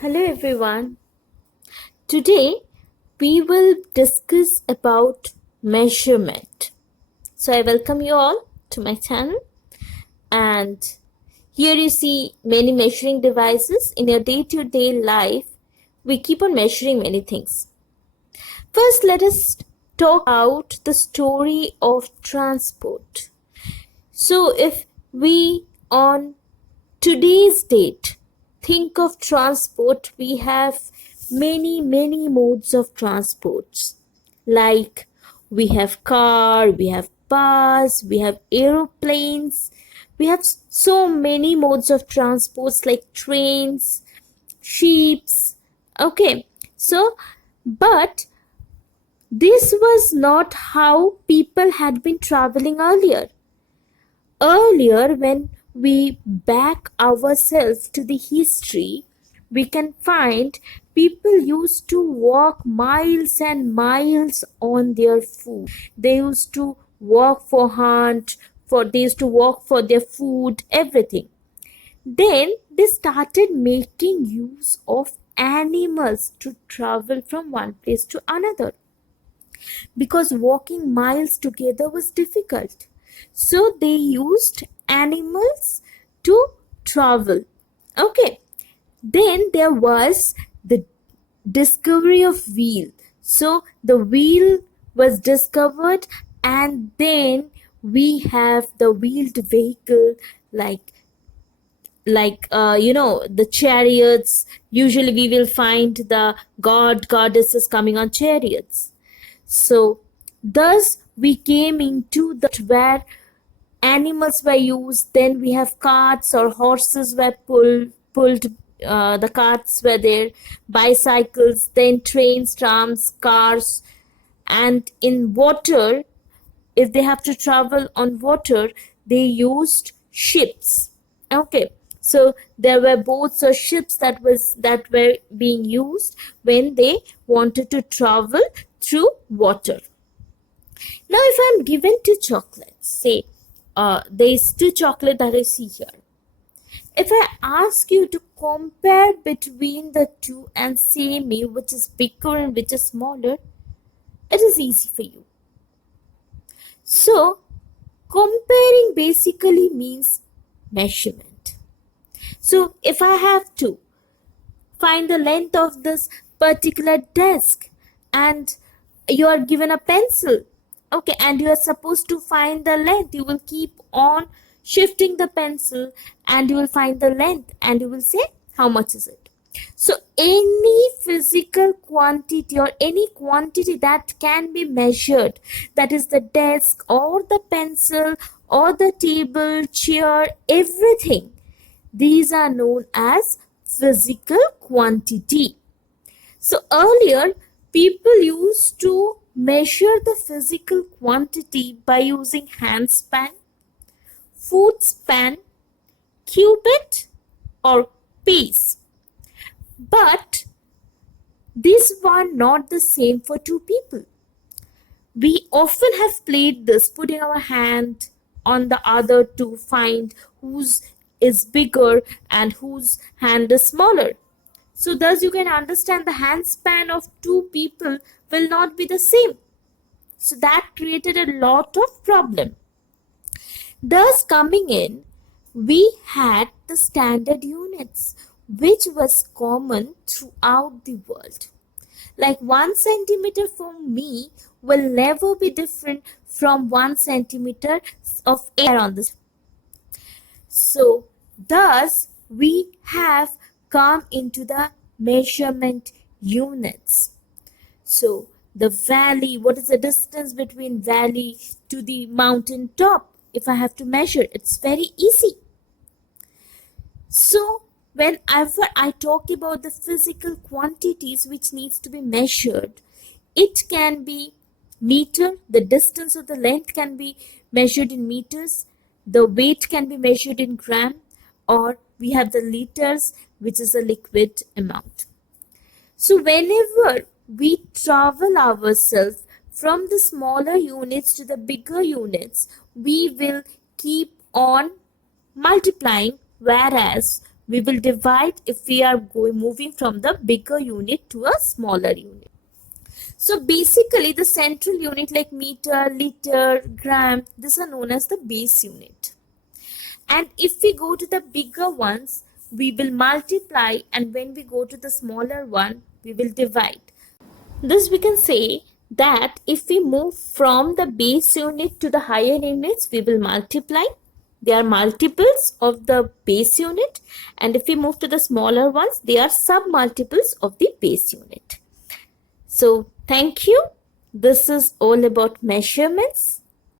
Hello everyone. Today we will discuss about measurement. So I welcome you all to my channel, and here you see many measuring devices. In your day-to-day life we keep on measuring many things. First, let us talk about the story of transport. So if we on today's date think of transport, we have many modes of transports. Like we have car, we have bus, we have aeroplanes, we have so many modes of transports like trains, ships. Okay, so but this was not how people had been traveling earlier. Earlier, when we back ourselves to the history, we can find people used to walk miles and miles on their foot. They used to walk for hunt, for they used to walk for their food, everything. Then they started making use of animals to travel from one place to another because walking miles together was difficult. So they used animals to travel. Okay. Then there was the discovery of wheel. So the wheel was discovered, and then we have the wheeled vehicle like the chariots. Usually we will find the goddesses coming on chariots. So, thus we came into the where animals were used. Then we have carts or horses were pulled. The carts were there, bicycles, then trains, trams, cars, and in water, if they have to travel on water, they used ships. Okay, so there were boats or ships that were being used when they wanted to travel through water. Now if I'm given two chocolates, say there's two chocolate that I see here. If I ask you to compare between the two and say me which is bigger and which is smaller, it is easy for you. So comparing basically means measurement. So if I have to find the length of this particular desk, and you are given a pencil, okay, and you are supposed to find the length, you will keep on shifting the pencil and you will find the length and you will say how much is it. So any physical quantity or any quantity that can be measured, that is the desk or the pencil or the table, chair, everything, these are known as physical quantity. So earlier, people used to measure the physical quantity by using hand span, foot span, cubit, or pace. But these were not the same for two people. We often have played this, putting our hand on the other to find whose is bigger and whose hand is smaller. So thus you can understand the hand span of two people will not be the same. So that created a lot of problem. Thus coming in, we had the standard units which was common throughout the world. Like 1 centimeter for me will never be different from 1 centimeter of air on this. So thus we have come into the measurement units. So the valley, what is the distance between valley to the mountain top? If I have to measure, it's very easy. So whenever I talk about the physical quantities which needs to be measured, it can be meter, the distance or the length can be measured in meters, the weight can be measured in gram, or we have the liters, which is a liquid amount. So whenever we travel ourselves from the smaller units to the bigger units, we will keep on multiplying, whereas we will divide if we are moving from the bigger unit to a smaller unit. So basically the central unit like meter, liter, gram, these are known as the base unit. And if we go to the bigger ones, we will multiply, and when we go to the smaller one, we will divide. This we can say that if we move from the base unit to the higher units, we will multiply. They are multiples of the base unit, and if we move to the smaller ones, they are sub-multiples of the base unit. So thank you. This is all about measurements.